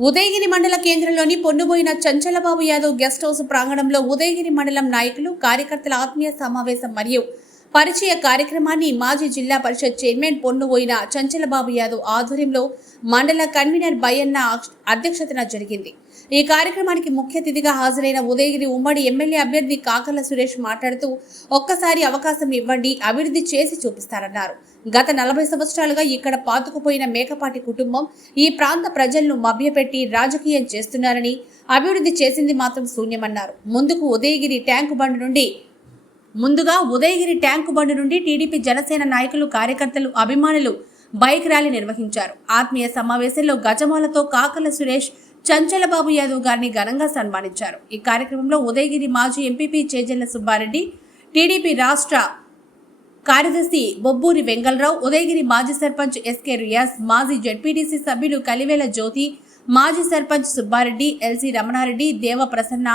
ఉదయగిరి మండల కేంద్రంలోని Ponnuboina Chanchalababu Yadav guest house ప్రాంగణంలో ఉదయగిరి మండలం నాయకులు కార్యకర్తల ఆత్మీయ సమావేశం మరియు పరిచయ కార్యక్రమాన్ని మాజీ జిల్లా పరిషత్ చైర్మన్ పొన్నుబోయిన చంచలబాబు యాదవ్ ఆధ్వర్యంలో మండల కన్వీనర్ బయ్యన్న అధ్యక్షతన జరిగింది. ఈ కార్యక్రమానికి ముఖ్య అతిథిగా హాజరైన ఉదయగిరి ఉమ్మడి ఎమ్మెల్యే అభ్యర్థి కాకల సురేష్ మాట్లాడుతూ ఒక్కసారి అవకాశం ఇవ్వండి అభివృద్ధి చేసి చూపిస్తారన్నారు. గత నలభై సంవత్సరాలుగా ఇక్కడ పాతుకుపోయిన మేకపాటి కుటుంబం ఈ ప్రాంత ప్రజలను మభ్యపెట్టి రాజకీయం చేస్తున్నారని అభివృద్ధి చేసింది మాత్రం శూన్యమన్నారు. ముందుకు ఉదయగిరి ట్యాంకు బండ్ నుండి ముందుగా ఉదయగిరి ట్యాంకు బండ్ నుండి టీడీపీ జనసేన నాయకులు కార్యకర్తలు అభిమానులు బైక్ ర్యాలీ నిర్వహించారు. ఆత్మీయ సమావేశంలో గజమాలతో కాకల సురేష్ చంచలబాబు యాదవ్ గారిని ఘనంగా సన్మానించారు. ఈ కార్యక్రమంలో ఉదయగిరి మాజీ ఎంపీపీ చేజెళ్ళ సుబ్బారెడ్డి టీడీపీ రాష్ట్ర కార్యదర్శి బొబ్బూరి వెంగళరావు ఉదయగిరి మాజీ సర్పంచ్ ఎస్కే రియాజ్ మాజీ జడ్పీటీసీ సభ్యులు కలివేల జ్యోతి మాజీ సర్పంచ్ సుబ్బారెడ్డి ఎల్సీ రమణారెడ్డి దేవ ప్రసన్న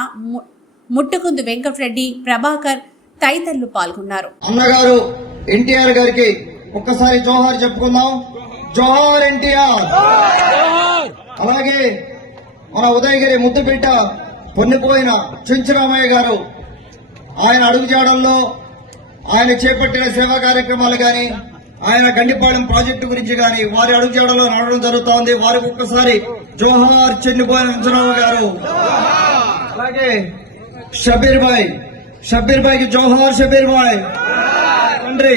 ముట్టుకుందు వెంకటరెడ్డి ప్రభాకర్ తదితరులు పాల్గొన్నారు. అన్నగారు ఎన్టీఆర్ గారికి ఒక్కసారి జోహార్ చెప్పుకుందాం. జోహార్ ఎన్టీఆర్! అలాగే మన ఉదయగిరి ముద్దుబిడ్డ పొన్నిపోయిన చుంచరామయ్య గారు ఆయన అడుగుజాడల్లో ఆయన చేపట్టిన సేవా కార్యక్రమాలు కానీ ఆయన గండిపాళెం ప్రాజెక్టు గురించి కానీ వారి అడుగుజాడలో నడవడం జరుగుతోంది. వారికి ఒక్కసారి జోహార్ చెన్నిపోయిన చంద్రబాబు గారు. అలాగే షబీర్ భాయ్ షబీర్ భాయ్కి జోహార్ షబీర్ భాయ్ తండ్రి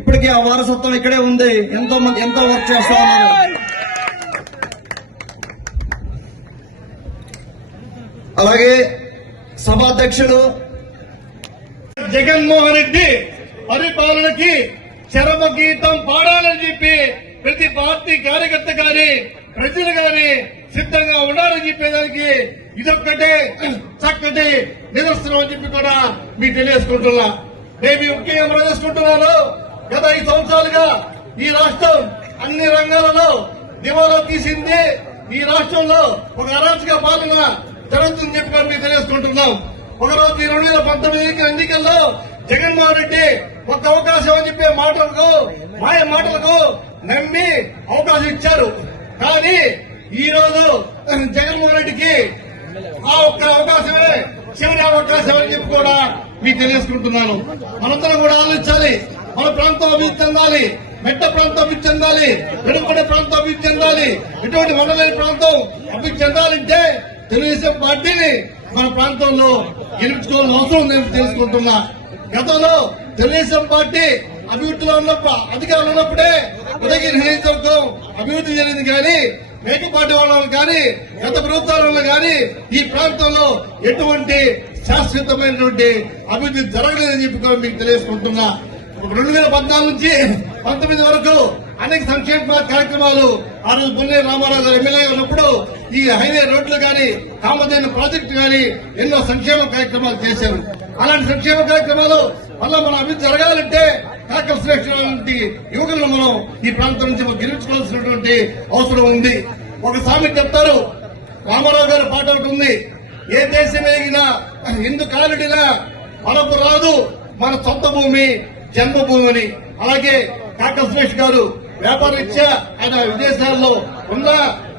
ఇప్పటికీ ఆ వారసత్వం ఇక్కడే ఉంది. ఎంతో మంది ఎంతో వర్క్ చేస్తా ఉన్నారు. అలాగే సభాధ్యక్షుడు జగన్మోహన్ రెడ్డి పరిపాలనకి చరమ గీతం పాడాలని చెప్పి ప్రతి పార్టీ కార్యకర్త గాని ప్రజలు గాని సిద్ధంగా ఉండాలని చెప్పేదానికి ఇదొక్కటే చక్కటి నిదర్శనం అని చెప్పి కూడా మీకు తెలియజేసుకుంటున్నా. నేను ముఖ్యంగా ప్రదర్శించుకుంటున్నాను గత ఐదు సంవత్సరాలుగా ఈ రాష్ట్రం అన్ని రంగాలలో దివాలా తీసింది ఈ రాష్ట్రంలో ఒక అరాచక పాలన జరుగుతుందని చెప్పి కూడా మీకు తెలియజేసుకుంటున్నాం. ఒకరోజు ఈ రెండు వేల పంతొమ్మిది ఎన్నికల్లో జగన్మోహన్ రెడ్డి కొత్త అవకాశం అని చెప్పే మాటలకు మాయ మాటలకు నమ్మి అవకాశం ఇచ్చారు. కానీ ఈ రోజు జగన్మోహన్ రెడ్డికి ఆ ఒక్క అవకాశమే చివరి అవకాశం అని చెప్పి కూడా మీకు తెలియజేసుకుంటున్నాను. మనందరం కూడా ఆలోచించాలి. మన ప్రాంతం అభివృద్ధి చెందాలి. మెట్ట ప్రాంతం అభివృద్ధి చెందాలి. వెనుకబడే ప్రాంతం అభివృద్ధి చెందాలి. ఇటువంటి మండలేని ప్రాంతం అభివృద్ధి చెందాలంటే తెలుగుదేశం పార్టీని మన ప్రాంతంలో గెలిపించుకోవాల్సిన అవసరం నేను తెలుసుకుంటున్నా. గతంలో తెలుగుదేశం పార్టీ అభివృద్ధిలో ఉన్నప్పుడు అధికారంలో ఉన్నప్పుడే ఉదయగిరి నియోజకవర్గం అభివృద్ధి జరిగింది కానీ మేకపాటి వాళ్ళని కానీ గత వల్ల కానీ ఈ ప్రాంతంలో ఎటువంటి శాశ్వతమైనటువంటి అభివృద్ధి జరగలేదని చెప్పి మీకు తెలియజేసుకుంటున్నా. రెండు వేల పద్నాలుగు నుంచి పంతొమ్మిది వరకు అనేక సంక్షేమ కార్యక్రమాలు ఆ రోజు బుల్లే రామారావు గారు ఎమ్మెల్యే ఉన్నప్పుడు ఈ హైవే రోడ్లు కానీ కామధేను ప్రాజెక్టు కానీ ఎన్నో సంక్షేమ కార్యక్రమాలు చేశారు. అలాంటి సంక్షేమ కార్యక్రమాలు వల్ల మన అభివృద్ధి జరగాలంటే కాకల శ్రేష్ఠి లాంటి యువకులను మనం ఈ ప్రాంతం నుంచి మనం గెలుచుకోవాల్సినటువంటి అవసరం ఉంది. ఒక సామె చెప్తారు రామారావు గారి పాట ఒకటి ఉంది ఏ దేశం ఎగినా ఎందు కాలడినా మనకు రాదు మన సొంత భూమి జన్మభూమి అని అలాగే కాకల సురేష్ గారు వ్యాపారరీత్యా ఆయన విదేశాల్లో ఉన్న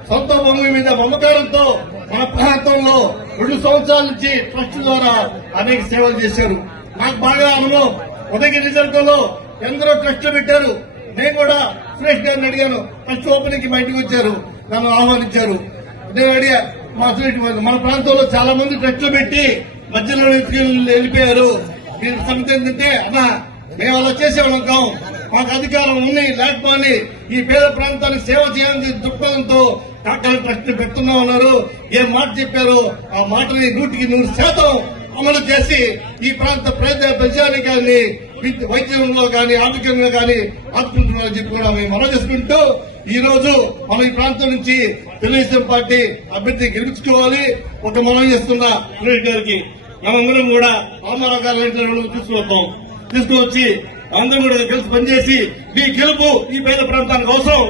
సొంత భూమి మీద మమకారంతో మన ప్రాంతంలో రెండు సంవత్సరాల నుంచి ట్రస్ట్ ద్వారా అనేక సేవలు చేశారు. నాకు బాగా అనుభవం. ఉదయగిరి నిజర్గంలో ఎందరో ట్రస్ట్ పెట్టారు. నేను కూడా సురేష్ గారిని అడిగాను. ట్రస్ట్ ఓపెనింగ్కి బయటకు వచ్చారు. నన్ను ఆహ్వానించారు. నేను అడిగా మా సురేష్ మన ప్రాంతంలో చాలా మంది ట్రస్ట్లు పెట్టి మధ్యలో వెళ్ళిపోయారు. దీని సంగతి ఏంటంటే అన్నా మేము అలా చేసేవాళ్ళం కావు. మాకు అధికారం ఉంది లేకపోని ఈ పేద ప్రాంతానికి సేవ చేయాలని దృక్పథంతో కాకల ట్రస్ట్ పెడుతున్నా ఉన్నారు. ఏ మాట చెప్పారో? ఆ మాటని నూటికి నూరు శాతం అమలు చేసి ఈ ప్రాంత ప్రజా ప్రజానికాన్ని కానీ వైద్యంలో కానీ ఆరోగ్యంగా కానీ ఆదుకుంటున్నారని చెప్పి కూడా మేము మనం చేసుకుంటూ ఈ రోజు మనం ఈ ప్రాంతం నుంచి తెలుగుదేశం పార్టీ అభ్యర్థి గెలుచుకోవాలి ఒక మనం చేస్తున్న సురేష్ గారికి. మనందరం కూడా రామారావు గారి తీసుకువద్దాం తీసుకువచ్చి అందరం కూడా కలిసి పనిచేసి మీ గెలుపు ఈ పేద ప్రాంతానికి అవసరం.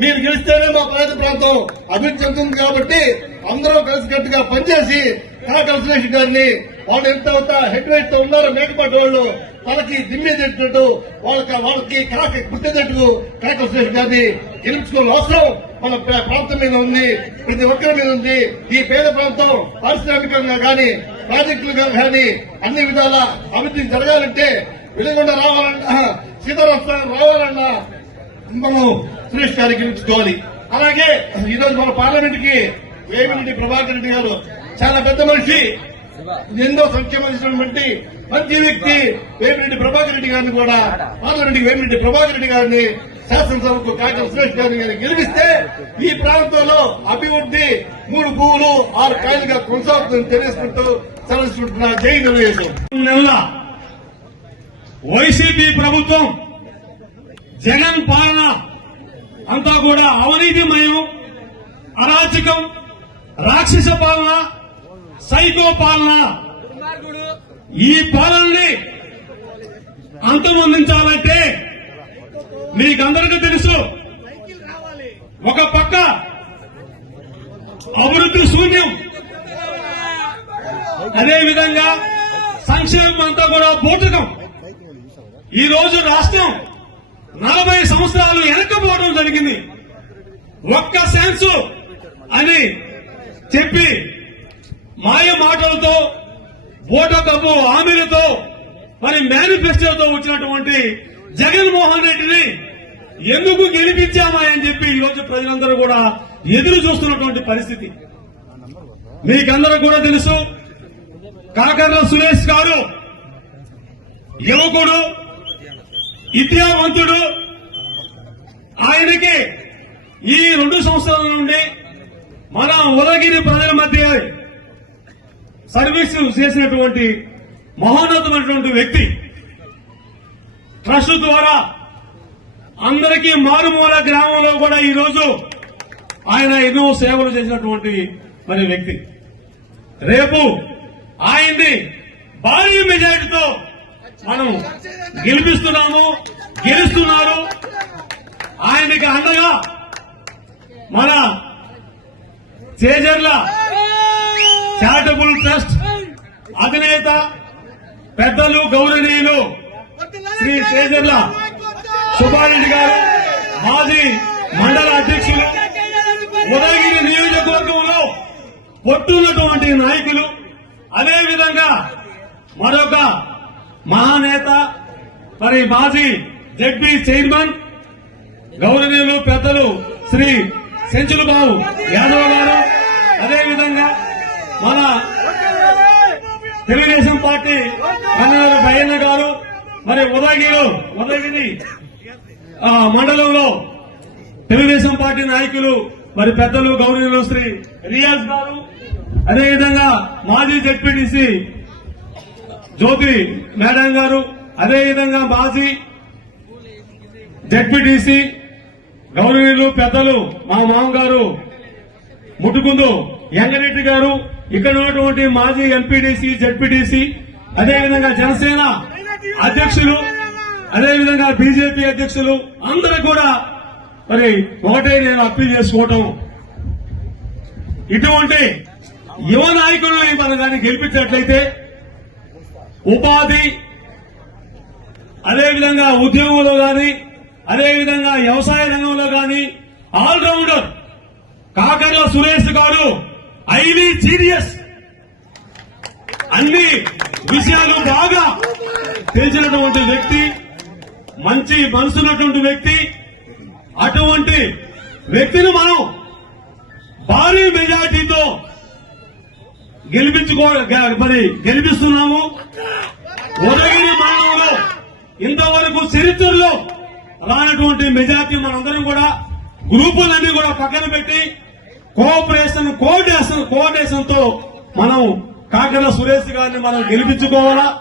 మీరు గెలిస్తేనే మా పేద ప్రాంతం అభివృద్ధి చెందుతుంది కాబట్టి అందరూ కలిసికట్టుగా పనిచేసి కాకల సురేష్ గారిని వాళ్ళు ఎంత హెడ్ వైట్తో ఉన్నారో మేకపాటి వాళ్ళు వాళ్ళకి తిట్టినట్టు వాళ్ళకి వాళ్ళకి కాక పుట్టేటట్టు కాకల గారిని గెలుచుకోవాల్సిన అవసరం. మన ప్రాంతం మీద ఉంది ప్రతి ఒక్కరి మీద ఉంది. ఈ పేద ప్రాంతం పారిశ్రామికంగా కానీ ప్రాజెక్టులుగా కానీ అన్ని విధాల అభివృద్ధి జరగాలంటే వెలుగొండ రావాలన్నా సీతారాం రావాలన్నా మనం సురేష్ గారికి గెలుచుకోవాలి అలాగే ఈ రోజు మన పార్లమెంట్కి వేమిరెడ్డి ప్రభాకర్ రెడ్డి గారు చాలా పెద్ద మనిషి. ఎన్నో సంక్షేమ ఇచ్చినటువంటి మంచి వ్యక్తి వేమిరెడ్డి ప్రభాకర్ రెడ్డి గారిని కూడా పార్లమెంట్ వేమిరెడ్డి ప్రభాకర్ రెడ్డి గారిని శాసనసభకు కాకర సురేష్ గారిని గారిని గెలిపిస్తే ఈ ప్రాంతంలో అభివృద్ధి మూడు పువ్వులు ఆరు కాయలుగా కొనసాగుతుందని తెలియజేసుకుంటూ సెలవుకుంటున్నా జై తెలుగుదేశం. వైసీపీ ప్రభుత్వం జగన్ పాలన అంతా కూడా అవినీతిమయం అరాచకం రాక్షస పాలన సైకో పాలన. ఈ పాలనని అంతమందించాలంటే మీకందరికీ తెలుసు ఒక పక్క అభివృద్ధి శూన్యం అదేవిధంగా సంక్షేమం అంతా కూడా బూటకం ఈ రోజు రాష్ట్రం నలభై సంవత్సరాలు వెనకపోవడం జరిగింది. ఒక్క సెన్స్ అని చెప్పి మాయ మాటలతో ఓటకపు హామీలతో మరి మేనిఫెస్టోతో వచ్చినటువంటి జగన్మోహన్ రెడ్డిని ఎందుకు గెలిపించామా అని చెప్పి ఈరోజు ప్రజలందరూ కూడా ఎదురు చూస్తున్నటువంటి పరిస్థితి. మీకందరూ కూడా తెలుసు కాకర్ల సురేష్ గారు యువకుడు విద్యావంతుడు ఆయనకి ఈ రెండు సంవత్సరాల నుండి మన ఉదగిరి ప్రజల మధ్య సర్వీస్ చేసినటువంటి మహోన్నతమైనటువంటి వ్యక్తి. ట్రస్ట్ ద్వారా అందరికీ మారుమూల గ్రామంలో కూడా ఈ రోజు ఆయన ఎన్నో సేవలు చేసినటువంటి మరి వ్యక్తి. రేపు ఆయన్ని భారీ మెజార్టీతో మనం గెలిపిస్తున్నాము గెలుస్తున్నారు. ఆయనకి అండగా మన చేజర్ల చారిటబుల్ ట్రస్ట్ అధినేత పెద్దలు గౌరవనీయులు శ్రీ చేజర్ల సుబ్బారెడ్డి గారు మాజీ మండల అధ్యక్షులు ఉదయగిరి నియోజకవర్గంలో పొట్టున్నటువంటి నాయకులు. అదేవిధంగా మరొక మహానేత మరి మాజీ జడ్పీ చైర్మన్ గౌరవనీయులు పెద్దలు శ్రీ సెంచులు బాబు యాదవ్ గారు. అదేవిధంగా మన తెలుగుదేశం పార్టీ కన్నడ భయన్న గారు మరి ఉదయగిరి ఉదయగిరి ఆ, మండలంలో తెలుగుదేశం పార్టీ నాయకులు మరి పెద్దలు గౌరవనీయులు శ్రీ రియాజ్ గారు. అదేవిధంగా మాజీ జడ్పీటీసీ జ్యోతి మేడం గారు అదేవిధంగా మాజీ జడ్పీటీసీ గౌరవీయులు పెద్దలు మా మామగారు ముట్టుకుందు యంగరెడ్డి గారు ఇక్కడ ఉన్నటువంటి మాజీ ఎంపీడీసీ జడ్పీటీసీ అదేవిధంగా జనసేన అధ్యక్షులు అదేవిధంగా బీజేపీ అధ్యక్షులు అందరూ కూడా మరి ఒకటే నేను అప్పీల్ చేసుకోవటం. ఇటువంటి యువ నాయకులను మనం కానీ గెలిపించినట్లయితే ఉపాధి అదేవిధంగా ఉద్యోగంలో కానీ అదేవిధంగా వ్యవసాయ రంగంలో గాని ఆల్రౌండర్ కాకర్ల సురేష్ గారు హైలీ సీరియస్ అన్ని విషయాలు బాగా తెలిసినటువంటి వ్యక్తి మంచి మనసున్నటువంటి వ్యక్తి. అటువంటి వ్యక్తిని మనం భారీ మెజార్టీతో గెలిపించుకో మరి గెలిపిస్తున్నాము. ఉదగిరి మండలంలో ఇంతవరకు చరిత్రలో రానటువంటి మెజార్టీ మనందరం కూడా గ్రూపులన్నీ కూడా పక్కన పెట్టి కోఆపరేషన్ కోఆర్డినేషన్ కోఆర్డినేషన్తో మనం కాకర సురేష్ గారిని మనం గెలిపించుకోవాలా?